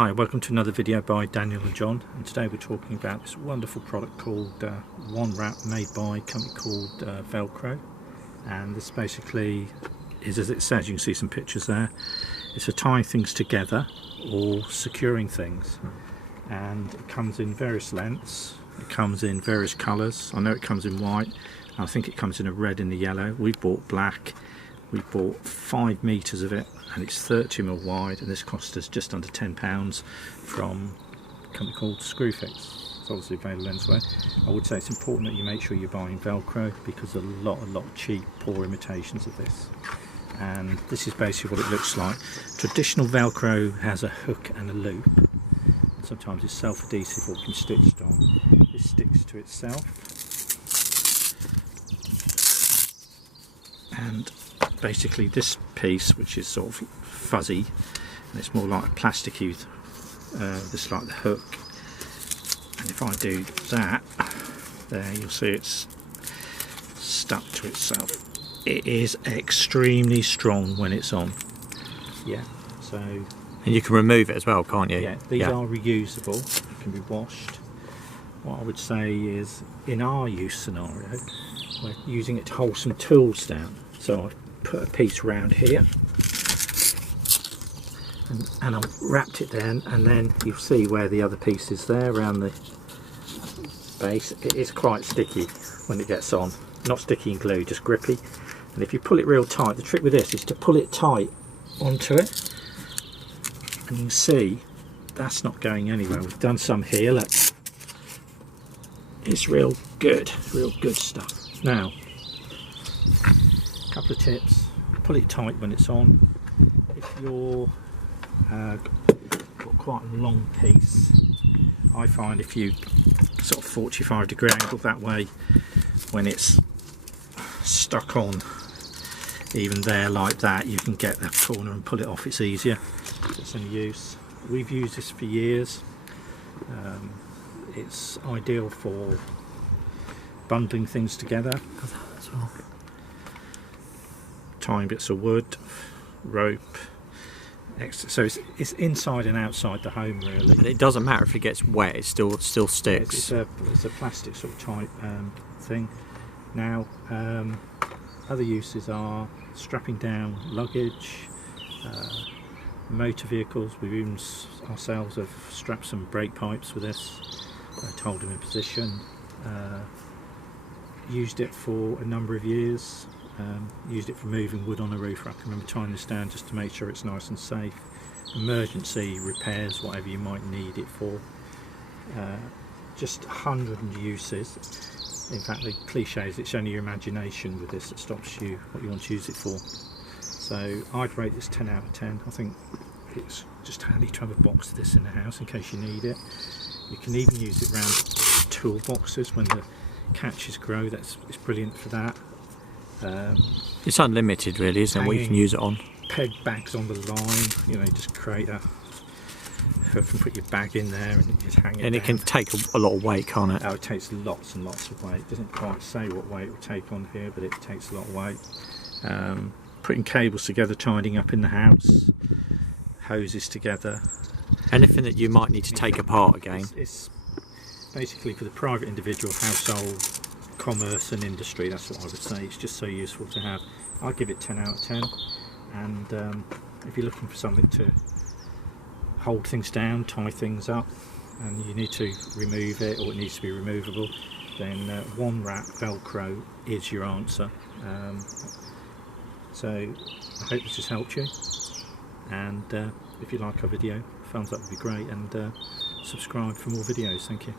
Hi, welcome to another video by Daniel and John, and today we're talking about this wonderful product called One Wrap, made by a company called Velcro. And this basically is, as it says, you can see some pictures there, it's for tying things together or securing things. And it comes in various lengths, it comes in various colours. I know it comes in white, I think it comes in a red and a yellow. We bought black. We bought 5 meters of it, and it's 30mm wide, and this cost us just under £10 from a company called Screwfix. It's obviously available elsewhere. I would say it's important that you make sure you're buying Velcro, because a lot of cheap, poor imitations of this. And this is basically what it looks like. Traditional Velcro has a hook and a loop, and sometimes it's self-adhesive or can be stitched on. This sticks to itself, and basically this piece, which is sort of fuzzy and it's more like a plasticky, this like the hook, and if I do that, there you'll see it's stuck to itself. It is extremely strong when it's on. Yeah, so, and you can remove it as well, can't you? Yeah, these are reusable, can be washed. What I would say is, in our use scenario, we're using it to hold some tools down. So I've put a piece round here, and I've wrapped it down, and then you see where the other piece is there around the base. It is quite sticky when it gets on, not sticky and glue, just grippy. And if you pull it real tight, the trick with this is to pull it tight onto it, and you can see that's not going anywhere. We've done some here, look. It's real good stuff. Now, couple of tips: pull it tight when it's on. If you're got quite a long piece, I find if you sort of 45-degree angle that way, when it's stuck on, even there like that, you can get that corner and pull it off. It's easier. It's any use. We've used this for years. It's ideal for bundling things together, tying bits of wood, rope, so it's inside and outside the home really. And it doesn't matter if it gets wet, it still sticks. It's a plastic sort of type thing. Now, other uses are strapping down luggage, motor vehicles. We even ourselves have strapped some brake pipes with this to hold them in position. Used it for a number of years. Used it for moving wood on a roof. I can remember tying this down just to make sure it's nice and safe. Emergency repairs, whatever you might need it for. Just 100 uses. In fact, the cliche is it's only your imagination with this that stops you what you want to use it for. So I'd rate this 10 out of 10. I think it's just handy to have a box of this in the house in case you need it. You can even use it around toolboxes when the catches grow. It's brilliant for that. It's unlimited really, isn't it, what you can use it on? Peg bags on the line, you know, just create a hook and put your bag in there and just hang it and down. It can take a lot of weight, can't it? Oh, it takes lots and lots of weight. It doesn't quite say what weight it will take on here, but it takes a lot of weight. Putting cables together, tidying up in the house, hoses together. Anything that you might need to take apart again. It's basically for the private individual, household, commerce and industry. That's what I would say. It's just so useful to have. I'll give it 10 out of 10. And if you're looking for something to hold things down, tie things up, and you need to remove it, or it needs to be removable, then One Wrap Velcro is your answer. So I hope this has helped you, and if you like our video, thumbs up would be great, and subscribe for more videos. Thank you.